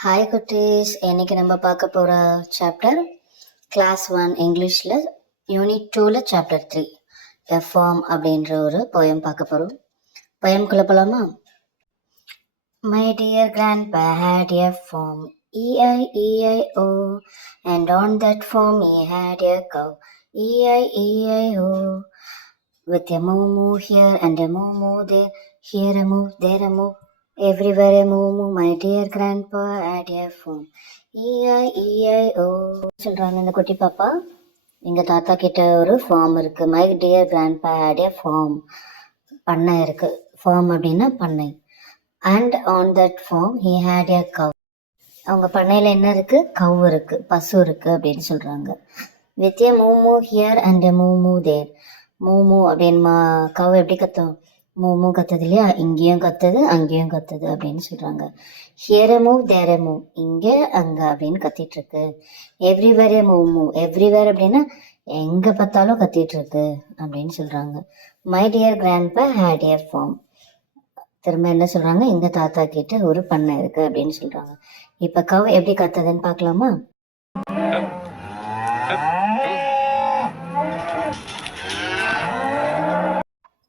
Hi குட்டீஸ், இன்னைக்கு நம்ம பார்க்க போகிற சாப்டர் கிளாஸ் 1 இங்கிலீஷில் யூனிட் 2ல் சாப்டர் 3 எ ஃபார்ம் அப்படின்ற ஒரு போயம் பார்க்க போகிறோம். போயம்குள்ளே போகலாமா? My dear grandpa had a farm, E-I-E-I-O, and on that farm he had a cow, E-I-E-I-O, with a moo-moo here and a moo-moo there, here a moo, there a moo, everywhere a moo-moo. My dear grandpa had a farm, E-I-E-I-O. சொல்கிறாங்க இந்த குட்டி பாப்பா. எங்கள் தாத்தா கிட்ட ஒரு farm இருக்குது. My dear grandpa had a farm, பண்ணை இருக்குது. ஃபார்ம் அப்படின்னா பண்ணை. And on that farm he had a cow, அவங்க பண்ணையில் என்ன இருக்குது? கவ் இருக்குது, பசு இருக்குது அப்படின்னு சொல்கிறாங்க. வித் ஏ மூமூ ஹியர் அண்ட் ஏ மூமூ தேர். மூமூ அப்படின்னு கவ் எப்படி கத்தும்? மூமூ கத்துது இல்லையா? இங்கேயும் கத்துது அங்கேயும் கத்துது அப்படின்னு சொல்கிறாங்க. Here a moo there a moo, இங்கே அங்கே அப்படின்னு கத்திட்டுருக்கு. எவ்ரிவேர் எ மூமூ, எவ்ரிவேர் அப்படின்னா எங்கே பார்த்தாலும் கத்திட்டுருக்கு அப்படின்னு சொல்கிறாங்க. My dear grandpa had a farm, திரும்ப என்ன சொல்கிறாங்க? எங்கள் தாத்தா கிட்ட ஒரு பண்ணை இருக்குது அப்படின்னு சொல்கிறாங்க. இப்போ கவ் எப்படி கத்துதுன்னு பார்க்கலாமா?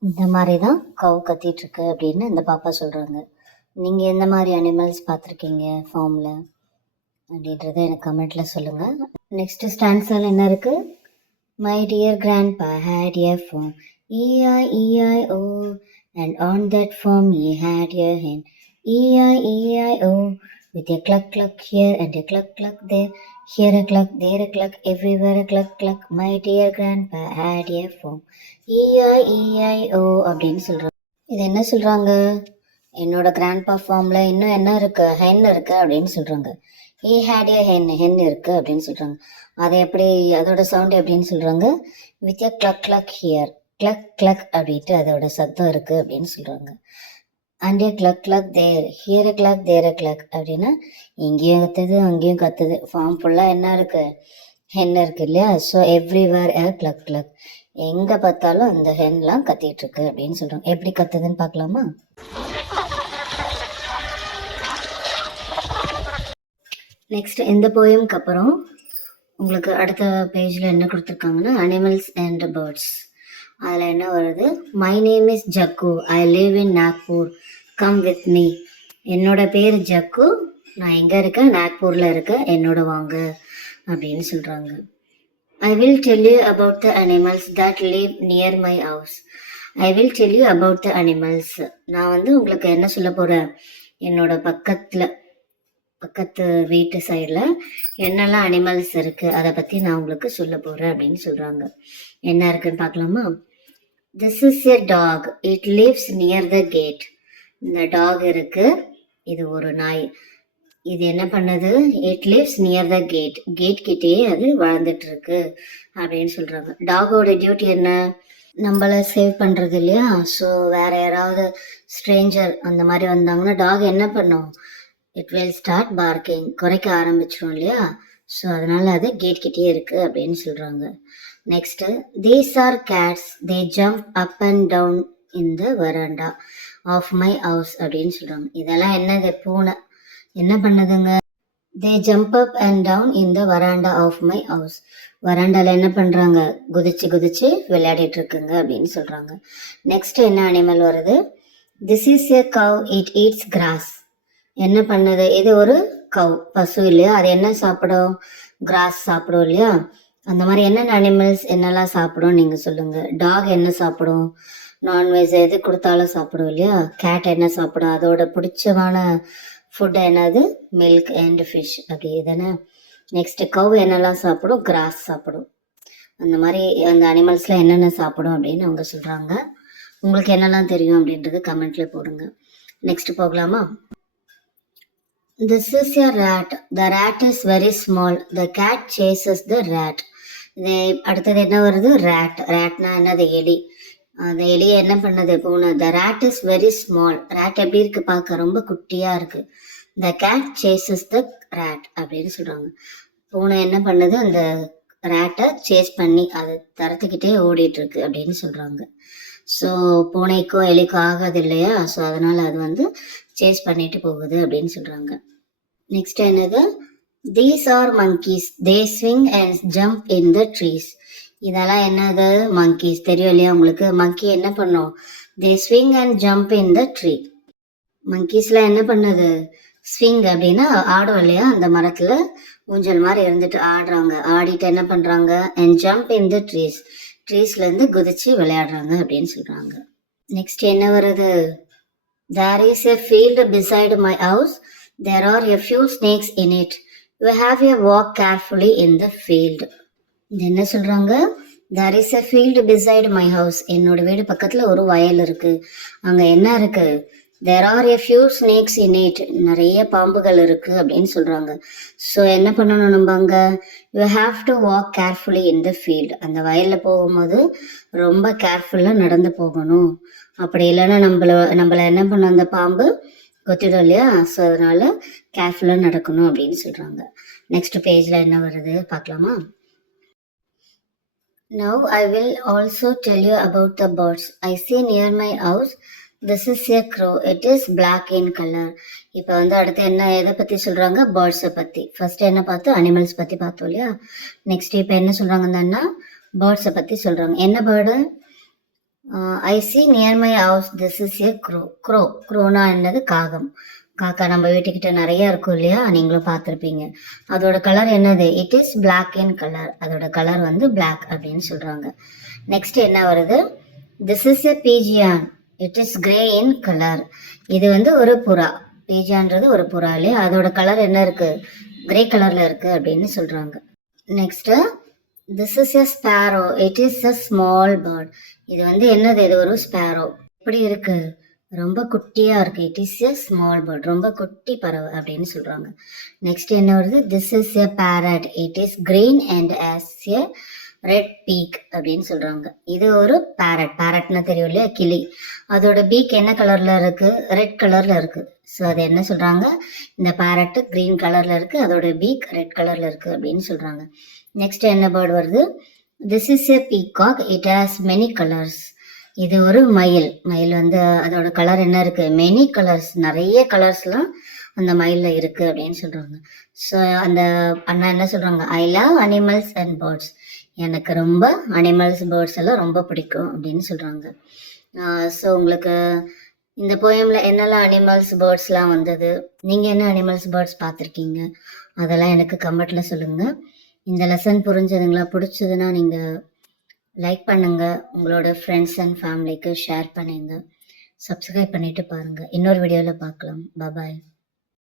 இந்த மாதிரி தான் கவ் கத்திட்டுருக்கு அப்படின்னு இந்த பாப்பா சொல்கிறாங்க. நீங்கள் எந்த மாதிரி அனிமல்ஸ் பார்த்துருக்கீங்க ஃபார்மில் அப்படின்றத எனக்கு கமெண்ட்டில் சொல்லுங்கள். நெக்ஸ்ட்டு ஸ்டான்ஸால் என்ன இருக்குது? My dear grandpa had a farm, E-I-E-I-O, and on that farm he had a hen, E-I-E-I-O, with a cluck cluck here and a cluck cluck there, here a cluck, there a cluck, everywhere a cluck cluck. My dear grandpa had a farm, E-I-E-I-O அப்படின்னு சொல்கிறாங்க. இது என்ன சொல்கிறாங்க? என்னோட grandpa ஃபார்மில் இன்னும் என்ன இருக்குது? ஹென் இருக்குது அப்படின்னு சொல்கிறாங்க. he had a hen, hen இருக்குது அப்படின்னு சொல்கிறாங்க. அது எப்படி, அதோட சவுண்ட் எப்படின்னு சொல்கிறாங்க? with a cluck cluck here, cluck cluck அப்படின்ட்டு அதோட சத்தம் இருக்குது அப்படின்னு சொல்கிறாங்க. And a cluck cluck there, here cluck there cluck அப்படின்னா இங்கேயும் கத்துது அங்கேயும் கத்துது. ஃபார்ம் ஃபுல்லாக என்ன இருக்குது? ஹென் இருக்குது இல்லையா? ஸோ எவ்ரிவேர் ஏ கிளக் கிளக், எங்கே பார்த்தாலும் அந்த ஹென்லாம் கத்திட்டுருக்கு அப்படின்னு சொல்கிறாங்க. எப்படி கத்துதுன்னு பார்க்கலாமா? நெக்ஸ்ட் இந்த போயம்க்கு அப்புறம் உங்களுக்கு அடுத்த பேஜில் என்ன கொடுத்துருக்காங்கன்னா அனிமல்ஸ் அண்ட் பேர்ட்ஸ். அதில் என்ன வருது? My name is Jaggu, I live in Nagpur, come with me. என்னோட பேர் ஜக்கு, நான் எங்கே இருக்கேன்? நாக்பூரில் இருக்கேன், என்னோட வாங்க அப்படின்னு சொல்கிறாங்க. I will tell you about the animals that live near my house. I will tell you about the animals, நான் வந்து உங்களுக்கு என்ன சொல்ல போகிறேன், என்னோட பக்கத்து வீட்டு சைடில் என்னெல்லாம் அனிமல்ஸ் இருக்குது அதை பற்றி நான் உங்களுக்கு சொல்ல போகிறேன் அப்படின்னு சொல்கிறாங்க. என்ன இருக்குன்னு பார்க்கலாமா? This is a dog, it lives near the gate. இந்த டாக் இருக்குது, இது ஒரு நாய். இது என்ன பண்ணுது? It lives near the gate, gate கிட்டேயே அது வாழ்ந்துட்டு இருக்கு அப்படின்னு சொல்கிறாங்க. டாகோட டியூட்டி என்ன? நம்மளை சேவ் பண்ணுறது இல்லையா? ஸோ வேறு யாராவது ஸ்ட்ரேஞ்சர் அந்த மாதிரி வந்தாங்கன்னா டாக் என்ன பண்ணும்? இட் வில் ஸ்டார்ட் பார்க்கிங், குறைக்க ஆரம்பிச்சிடும் இல்லையா? ஸோ அதனால் அது கேட் கிட்டே இருக்குது அப்படின்னு சொல்கிறாங்க. Next, these are cats, they jump up and down in the verandah of my house அப்படின்னு சொல்கிறாங்க. இதெல்லாம் என்னது? பூனை. என்ன பண்ணுதுங்க? They jump up and down in the verandah of my house. வராண்டாவில் என்ன பண்ணுறாங்க? குதிச்சு குதிச்சு விளையாடிட்டு இருக்குங்க அப்படின்னு சொல்கிறாங்க. நெக்ஸ்ட் என்ன அனிமல் வருது? This is a cow, it eats grass. என்ன பண்ணுது? இது ஒரு கவ், பசு இல்லையா? அது என்ன சாப்பிடும்? கிராஸ் சாப்பிடும் இல்லையா? அந்த மாதிரி என்னென்ன அனிமல்ஸ் என்னெல்லாம் சாப்பிடும் நீங்கள் சொல்லுங்கள். டாக் என்ன சாப்பிடும்? நான்வெஜ் எது கொடுத்தாலும் சாப்பிடும் இல்லையா? கேட் என்ன சாப்பிடும்? அதோட பிடிச்சமான ஃபுட் என்னது? மில்க் அண்ட் ஃபிஷ் அப்படி தானே. நெக்ஸ்ட்டு கவ் என்னெல்லாம் சாப்பிடும்? கிராஸ் சாப்பிடும். அந்த மாதிரி அந்த அனிமல்ஸில் என்னென்ன சாப்பிடும் அப்படின்னு அவங்க சொல்கிறாங்க. உங்களுக்கு என்னெல்லாம் தெரியும் அப்படின்றது கமெண்ட்ல போடுங்க. நெக்ஸ்ட் போகலாமா? This is a rat. The rat is very small. The cat chases the rat. இது அடுத்தது என்ன வருது? ரேட். ரேட்னா என்னது? எலி. அந்த எலியை என்ன பண்ணுது? பூனை. The rat is very small. Rate எப்படி இருக்கு பார்க்க? ரொம்ப குட்டியாக இருக்கு. The cat chases the rat அப்படின்னு சொல்கிறாங்க. பூனை என்ன பண்ணுது? அந்த ரேட்டை சேஸ் பண்ணி அது தரத்துக்கிட்டே ஓடிட்டு இருக்கு அப்படின்னு சொல்கிறாங்க. ஸோ பூனைக்கும் எலிக்கும் ஆகாது இல்லையா? ஸோ அதனால் அது வந்து சேஸ் பண்ணிட்டு போகுது அப்படின்னு சொல்கிறாங்க. நெக்ஸ்ட் என்னது? These are monkeys. They swing and jump in the trees. இதெல்லாம் என்னது? monkeys. தெரியும் இல்லையா உங்களுக்கு? monkey என்ன பண்ணும்? They swing and jump in the tree. monkeysலாம் என்ன பண்ணுது? ஸ்விங் அப்படின்னா ஆடும் இல்லையா, அந்த மரத்துல ஊஞ்சல் மாதிரி இருந்துட்டு ஆடுறாங்க. ஆடிட்டு என்ன பண்றாங்க? and jump in the trees. ட்ரீஸ்ல இருந்து குதிச்சு விளையாடுறாங்க அப்படின்னு சொல்றாங்க. நெக்ஸ்ட் என்ன வருது? There is a field beside my house. There are a few snakes in it. You have a walk carefully in the field. இது என்ன சொல்றாங்க? There is a field beside my house. என்னோட வீடு பக்கத்துல ஒரு வயல் இருக்கு. அங்க என்ன இருக்கு? There are a few snakes in it. நிறைய பாம்புகள் இருக்கு அப்படின்னு சொல்றாங்க. ஸோ என்ன பண்ணணும் நம்ம அங்க? You have to walk carefully in the field. அந்த வயல்ல போகும்போது ரொம்ப கேர்ஃபுல்லா நடந்து போகணும். அப்படி இல்லைன்னா நம்மள என்ன பண்ணும் அந்த பாம்பு? கொத்திடும் இல்லையா? ஸோ அதனால கேர்ஃபுல்லா நடக்கணும் அப்படின்னு சொல்றாங்க. நெக்ஸ்ட் பேஜ்ல என்ன வருது பார்க்கலாமா? Now I will also tell you about the birds I see near my house. This is a crow. It is black in color. இப்போ அடுத்து என்ன எதை பத்தி சொல்றாங்க? பேர்ட்ஸை பத்தி. ஃபர்ஸ்ட் என்ன பார்த்தோம்? அனிமல்ஸ் பத்தி பார்த்தோம் இல்லையா? நெக்ஸ்ட் இப்போ என்ன சொல்றாங்கன்னா பேர்ட்ஸை பத்தி சொல்றாங்க. என்ன bird? I see near my house. This is a crow. க்ரோனா என்னது? காகம். காக்கா நம்ம வீட்டுக்கிட்ட நிறைய இருக்கும் இல்லையா? நீங்களும் பார்த்துருப்பீங்க. அதோட கலர் என்னது? It is black in colour. அதோட கலர் பிளாக் அப்படின்னு சொல்றாங்க. நெக்ஸ்ட் என்ன வருது? This is a pigeon. It is grey in colour. இது ஒரு புறா. பீஜியான்றது ஒரு புறா இல்லையா? அதோட கலர் என்ன இருக்கு? கிரே கலர்ல இருக்கு அப்படின்னு சொல்றாங்க. Next this is a sparrow. It is a small bird. இது என்னது? இது ஒரு ஸ்பேரோ. எப்படி இருக்கு? ரொம்ப குட்டியா இருக்கு. It is a small bird. ரொம்ப குட்டி பறவை அப்படின்னு சொல்றாங்க. நெக்ஸ்ட் என்ன வருது? This is a parrot. It is green and has a red beak அப்படின்னு சொல்றாங்க. இது ஒரு பேரட். பேரட்னா தெரியும் இல்லையா? கிளி. அதோட பீக் என்ன கலர்ல இருக்கு? ரெட் கலர்ல இருக்கு. ஸோ அது என்ன சொல்றாங்க? இந்த பேரட் கிரீன் கலர்ல இருக்கு, அதோட பீக் ரெட் கலர்ல இருக்கு அப்படின்னு சொல்றாங்க. நெக்ஸ்ட் என்ன பேர்டு வருது? This is a peacock. It has many colours. இது ஒரு மயில். மயில் அதோட கலர் என்ன இருக்கு? Many colours. நிறைய கலர்ஸ்லாம் அந்த மயில்ல இருக்கு அப்படின்னு சொல்றாங்க. ஸோ அந்த அண்ணா என்ன சொல்றாங்க? I love animals and birds. எனக்கு ரொம்ப அனிமல்ஸ் பேர்ட்ஸ் எல்லாம் ரொம்ப பிடிக்கும் அப்படின்னு சொல்றாங்க. ஸோ உங்களுக்கு இந்த போயம்ல என்னெல்லாம் அனிமல்ஸ் பேர்ட்ஸ்லாம் வந்தது, நீங்க என்ன அனிமல்ஸ் பேர்ட்ஸ் பார்த்துருக்கீங்க, அதெல்லாம் எனக்கு கமெண்ட்ல சொல்லுங்க. இந்த லெசன் புரிஞ்சதுங்களா? பிடிச்சதுன்னா நீங்க லைக் பண்ணுங்க, உங்களோட ஃப்ரெண்ட்ஸ் அண்ட் ஃபேமிலிக்கு ஷேர் பண்ணுங்க, சப்ஸ்கிரைப் பண்ணிட்டு பாருங்க. இன்னொரு வீடியோவில் பார்க்கலாம். பாய்.